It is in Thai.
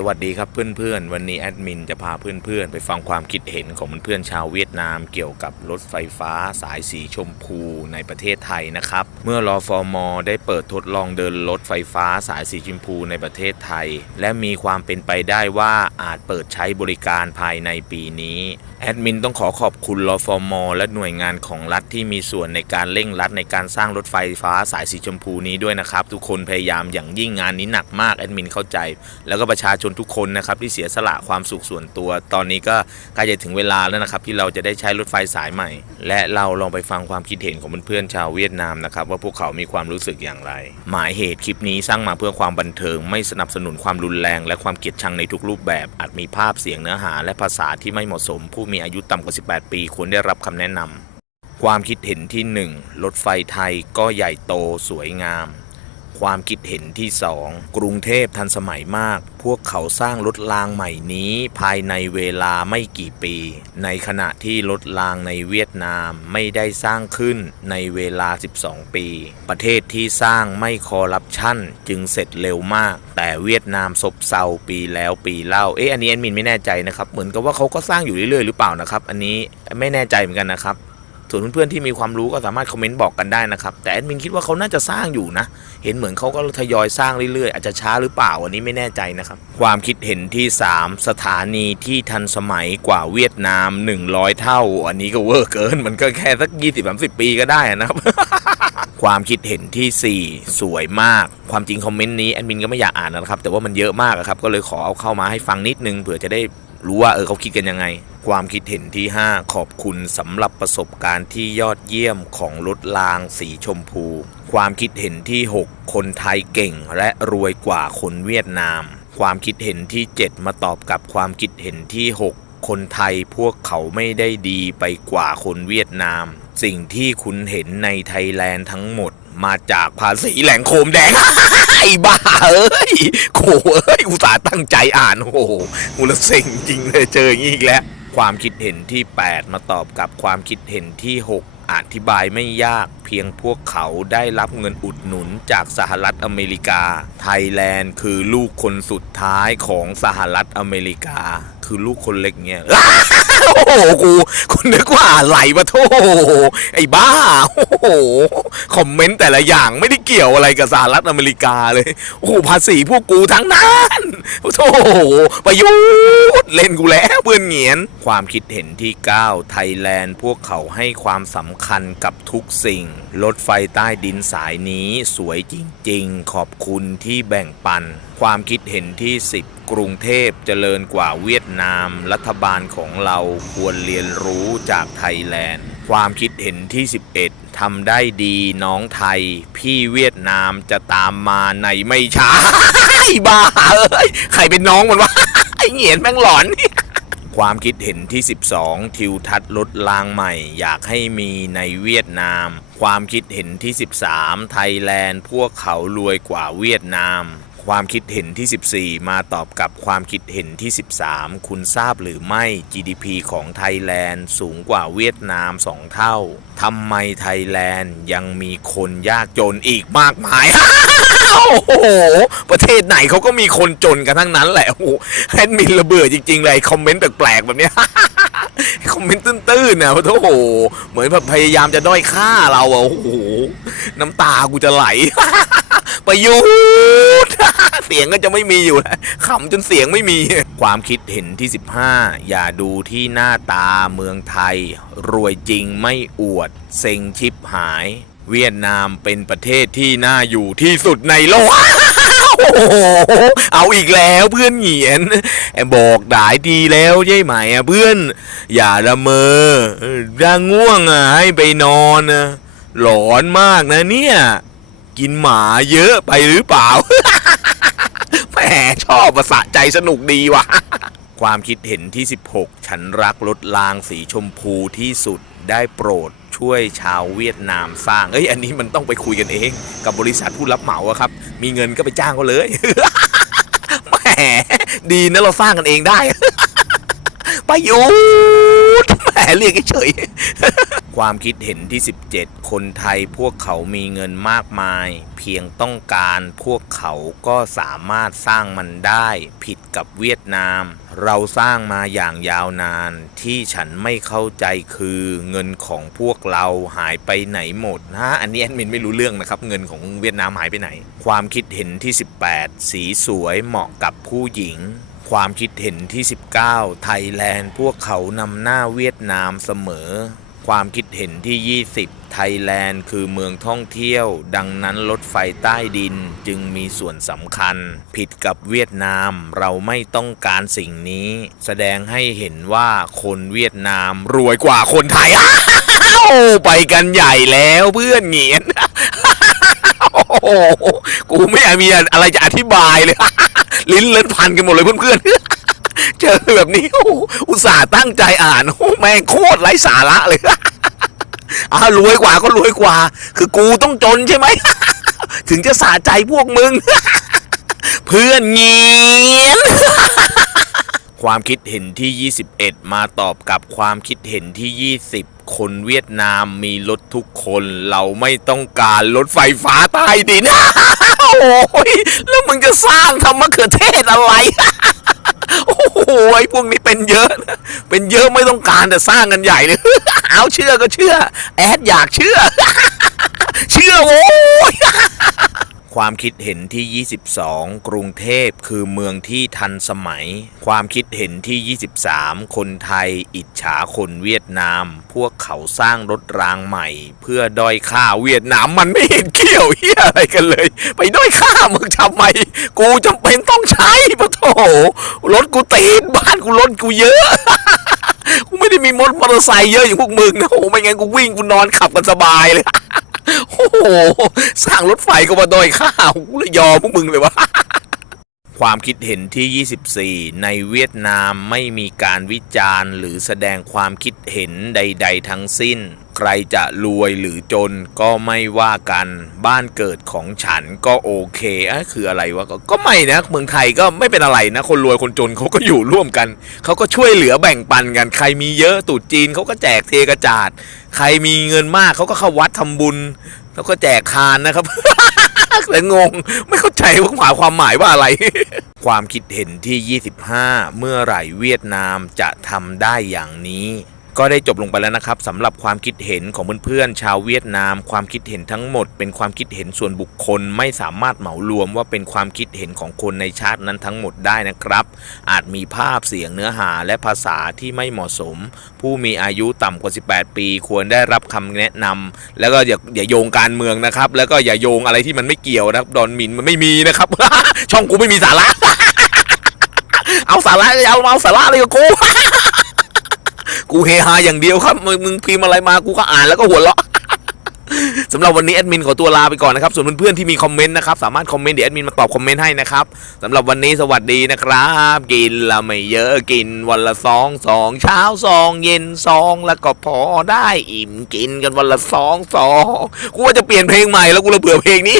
สวัสดีครับเพื่อนๆ วันนี้แอดมินจะพาเพื่อนๆ ไปฟังความคิดเห็นของเพื่อนๆชาวเวียดนามเกี่ยวกับรถไฟฟ้าสายสีชมพูในประเทศไทยนะครับ เมื่อรอฟอร์มอได้เปิดทดลองเดินรถไฟฟ้าสายสีชมพูในประเทศไทย และมีความเป็นไปได้ว่าอาจเปิดใช้บริการภายในปีนี้แอดมินต้องขอขอบคุณรอฟอร์มอและหน่วยงานของรัฐที่มีส่วนในการเร่งรัดในการสร้างรถไฟฟ้าสายสีชมพูนี้ด้วยนะครับ ทุกคนพยายามอย่างยิ่งงานนี้หนักมากแอดมินเข้าใจ แล้วก็ประชาชนทุกคนนะครับที่เสียสละความสุขส่วนตัว ตอนนี้ก็ใกล้จะถึงเวลาแล้วนะครับที่เราจะได้ใช้รถไฟสายใหม่ และเราลองไปฟังความคิดเห็นของเพื่อนๆชาวเวียดนามนะครับว่าพวกเขามีความรู้สึกอย่างไร หมายเหตุคลิปนี้สร้างมาเพื่อความบันเทิง ไม่สนับสนุนความรุนแรง และความเกลียดชังในทุกรูปแบบ อาจมีภาพเสียงเนื้อหา และภาษาที่ไม่เหมาะสม ผู้มีอายุต่ำกว่า 18 ปีควรได้รับคำแนะนำความคิดเห็นที่ 1 รถไฟไทยก็ใหญ่โตสวยงาม ความคิดเห็นที่ 2 กรุงเทพทันสมัยมาก พวกเขาสร้างรถรางใหม่นี้ภายในเวลาไม่กี่ปี ในขณะที่รถรางในเวียดนามไม่ได้สร้างขึ้นในเวลา 12 ปี ประเทศที่สร้างไม่คอรัปชั่น จึงเสร็จเร็วมาก แต่เวียดนามซบเซาปีแล้วปีเล่า เอ๊ะอันนี้แอดมินไม่แน่ใจนะครับ เหมือนกับว่าเขาก็สร้างอยู่เรื่อยๆหรือเปล่านะครับ อันนี้ไม่แน่ใจเหมือนกันนะครับ ส่วนเพื่อนๆที่มีความรู้ก็สามารถคอมเมนต์บอกกันได้นะครับ แต่แอดมินคิดว่าเขาน่าจะสร้างอยู่นะ เห็นเหมือนเขาก็ทยอยสร้างเรื่อยๆ อาจจะช้าหรือเปล่าอันนี้ไม่แน่ใจนะครับ ความคิดเห็นที่ 3 สถานีที่ทันสมัยกว่าเวียดนาม 100 เท่า อันนี้ก็เวอร์เกิน มันก็แค่สัก 20-30 ปีก็ได้นะครับความคิดเห็นทีสี่4 สวยมาก ความจริงคอมเมนต์นี้แอดมินก็ไม่อยากอ่านนะครับ แต่ว่ามันเยอะมากครับ ก็เลยขอเอาเข้ามาให้ฟังนิดนึงเผื่อจะได้ รู้ว่าเออเขาคิดกันยังไง ความคิดเห็นที่ 5 ขอบคุณสำหรับประสบการณ์ที่ยอดเยี่ยมของรถรางสีชมพู ความคิดเห็นที่ 6 คนไทยเก่งและรวยกว่าคนเวียดนาม ความคิดเห็นที่ 7 มาตอบกับความคิดเห็นที่ 6 คนไทยพวกเขาไม่ได้ดีไปกว่าคนเวียดนาม สิ่งที่คุณเห็นในไทยแลนด์ทั้งหมด มาจากภาษีแหล่งโคมแดง ไอ้บ้าเอ้ยโขเอ้ยอุตส่าห์ตั้งใจอ่านโอ้โหกูลเซ็งจริงเลยเจออย่างนี้อีกแล้ว ความคิดเห็นที่ 8 มาตอบกับความคิดเห็นที่ 6 อธิบายไม่ยากเพียงพวกเขาได้รับเงินอุดหนุนจากสหรัฐอเมริกา ไทยแลนด์คือลูกคนสุดท้ายของสหรัฐอเมริกา คือลูกคนเล็กเนี่ยโอ้โหกูคุณนึกว่าอะไรวะโธ่ไอ้บ้า โอ้โห คอมเมนต์แต่ละอย่างไม่ได้เกี่ยวอะไรกับสหรัฐอเมริกาเลย โอ้โห ภาษีพวกกูทั้งนั้นโธ่ประยุทธ์เล่นกูแล้วเพื่อนเงียน ความคิดเห็นที่ 9 ไทยแลนด์พวกเขาให้ความสำคัญกับทุกสิ่ง รถไฟใต้ดินสายนี้สวยจริง ๆ ขอบคุณที่แบ่งปัน ความคิดเห็นที่ 10 กรุงเทพเจริญกว่าเวียดนาม รัฐบาลของเราควรเรียนรู้จากไทยแลนด์ ความคิดเห็นที่ 11 ทำได้ดีน้องไทย พี่เวียดนามจะตามมาในไม่ช้าไอ้บ้าเอ้ยใครเป็นน้องมันวะไอ้เหงียนแม่งหลอนความคิดเห็นที่ 12 ทิวทัศน์รถรางใหม่ อยากให้มีในเวียดนาม ความคิดเห็นที่ 13 ไทยแลนด์ พวกเขารวยกว่าเวียดนาม ความคิดเห็นที่ 14 มาตอบกับความคิดเห็นที่ 13 คุณทราบหรือไม่ GDP ของไทยแลนด์สูงกว่าเวียดนาม 2 เท่า ทำไมไทยแลนด์ยังมีคนยากจนอีกมากมาย โอ้โห ประเทศไหนเขาก็มีคนจนกันทั้งนั้นแหละ โอ้โหแอดมินระเบื่อจริง ๆ เลย คอมเมนต์แปลกๆ แบบนี้คอมเมนต์ตื้นๆนะโอ้โห เหมือนแบบพยายามจะด้อยค่าเราอะโอ้โห น้ำตากูจะไหล ประยุทธ์ เสียงก็จะไม่มีอยู่แล้วขำจนเสียงไม่มี ความคิดเห็นที่ 15 อย่าดูที่หน้าตาเมืองไทย รวยจริงไม่อวด เซ็งชิปหาย เวียดนามเป็นประเทศที่น่าอยู่ที่สุดในโลกโอ้โหเอาอีกแล้วเพื่อนเหงียนแอบอกด่ายดีแล้วใช่ไหมอะเพื่อน อย่าละเมอถ้าง่วงอะให้ไปนอนนะหลอนมากนะเนี่ย กินหมาเยอะไปหรือเปล่า หมชอบประสะใจสนุกดีว่ะ ความคิดเห็นที่ 16 ฉันรักรถรางสีชมพูที่สุดได้โปรดช่วยชาวเวียดนามสร้าง เอ้ย อันนี้มันต้องไปคุยกันเอง กับบริษัทผู้รับเหมาอะครับ มีเงินก็ไปจ้างเขาเลยแหมดีนะเราสร้างกันเองได้ประยุทธ์แหมเรียกเฉย ความคิดเห็นที่ 17 คนไทยพวกเขามีเงินมากมาย เพียงต้องการพวกเขาก็สามารถสร้างมันได้ ผิดกับเวียดนาม เราสร้างมาอย่างยาวนาน ที่ฉันไม่เข้าใจคือเงินของพวกเราหายไปไหนหมดนะอันนี้แอดมินไม่รู้เรื่องนะครับ เงินของเวียดนามหายไปไหน ความคิดเห็นที่ 18 สีสวยเหมาะกับผู้หญิงความคิดเห็นที่ 19 ไทยแลนด์พวกเขานำหน้าเวียดนามเสมอ ความคิดเห็นที่ 20 ไทยแลนด์คือเมืองท่องเที่ยว ดังนั้นรถไฟใต้ดินจึงมีส่วนสำคัญ ผิดกับเวียดนามเราไม่ต้องการสิ่งนี้ แสดงให้เห็นว่าคนเวียดนามรวยกว่าคนไทยอ้าวไปกันใหญ่แล้วเพื่อนเหงียนกูไม่อยากมีอะไรจะอธิบายเลย ลิ้นเลิ้นพันกันหมดเลยเพื่อนๆ เจอแบบนี้อุตส่าห์ตั้งใจอ่านโอ้แม่งโคตรไร้สาระเลยอ้าวรวยกว่าก็รวยกว่า คือกูต้องจนใช่ไหม ถึงจะสะใจพวกมึง เพื่อนเงียนความคิดเห็นที่ 21 มาตอบกับความคิดเห็นที่ 20 คนเวียดนามมีรถทุกคน เราไม่ต้องการรถไฟฟ้าใต้ดิน โอ้ย แล้วมึงจะสร้างทำมะเขือเทศอะไร หไอ้พวกนี้เป็นเยอะนะเป็นเยอะไม่ต้องการแต่สร้างกันใหญ่เลย เอาเชื่อก็เชื่อ แอดอยากเชื่อ เชื่อโว้ย ความคิดเห็นที่ 22 กรุงเทพคือเมืองที่ทันสมัย ความคิดเห็นที่ 23 คนไทย อิจฉาคนเวียดนาม พวกเขาสร้างรถรางใหม่ เพื่อด้อยค่าเวียดนามมันไม่เห็นเกี่ยวเฮียอะไรกันเลย ไปด้อยค่ามึงทำไม กูจำเป็นต้องใช้ปะโถรถกูตีนบ้านกูรถกูเยอะกูไม่ได้มีมอเตอร์ไซค์เยอะอย่างพวกมึงนะโอ้ไม่งั้นกูวิ่งกูนอนขับกันสบายเลย โอ้โหสร้างรถไฟก็มาดอยข้าวเลยยอมพวกมึงเลยวะความคิดเห็นที่ 24 ในเวียดนามไม่มีการวิจารณ์ หรือแสดงความคิดเห็นใด ๆ ทั้งสิ้น ใครจะรวยหรือจนก็ไม่ว่ากัน บ้านเกิดของฉันก็โอเคอะคืออะไรวะก็ก็ไม่นะเมืองไทยก็ไม่เป็นอะไรนะ คนรวยคนจนเขาก็อยู่ร่วมกันเขาก็ช่วยเหลือแบ่งปันกัน ใครมีเยอะตรุดจีนเขาก็แจกเทกระจาด ใครมีเงินมากเขาก็เข้าวัดทำบุญแล้วก็แจกทานนะครับแต่งงไม่เข้าใจว่าหมายความหมายว่าอะไร ความคิดเห็นที่ 25 เมื่อไหร่เวียดนามจะทำได้อย่างนี้ ก็ได้จบลงไปแล้วนะครับสำหรับความคิดเห็นของเพื่อนๆชาวเวียดนาม ความคิดเห็นทั้งหมด เป็นความคิดเห็นส่วนบุคคลไม่สามารถเหมารวมว่าเป็นความคิดเห็นของคนในชาตินั้นทั้งหมดได้นะครับ อาจมีภาพเสียงเนื้อหาและภาษาที่ไม่เหมาะสม ผู้มีอายุต่ำกว่า 18 ปี ควรได้รับคำแนะนำแล้วก็อย่าอย่าโยงการเมืองนะครับ แล้วก็อย่าโยงอะไรที่มันไม่เกี่ยวนะครับดอนหมินมันไม่มีนะครับ ช่องกูไม่มีสาระ เอาสาระเอาเอาสาระเลยกับกู กูเฮฮาอย่างเดียวครับมึงมึงพิมพ์อะไรมากูก็อ่านแล้วก็หัวเราะสำหรับวันนี้แอดมินขอตัวลาไปก่อนนะครับ ส่วนเพื่อนๆที่มีคอมเมนต์นะครับ สามารถคอมเมนต์เดี๋ยวแอดมินมาตอบคอมเมนต์ให้นะครับสำหรับวันนี้สวัสดีนะครับ กินละไม่เยอะกินวันละสองสองเช้าสองเย็นสองแล้วก็พอได้อิ่มกินกันวันละสองสองกูว่าจะเปลี่ยนเพลงใหม่แล้วกูเลยเบื่อเพลงนี้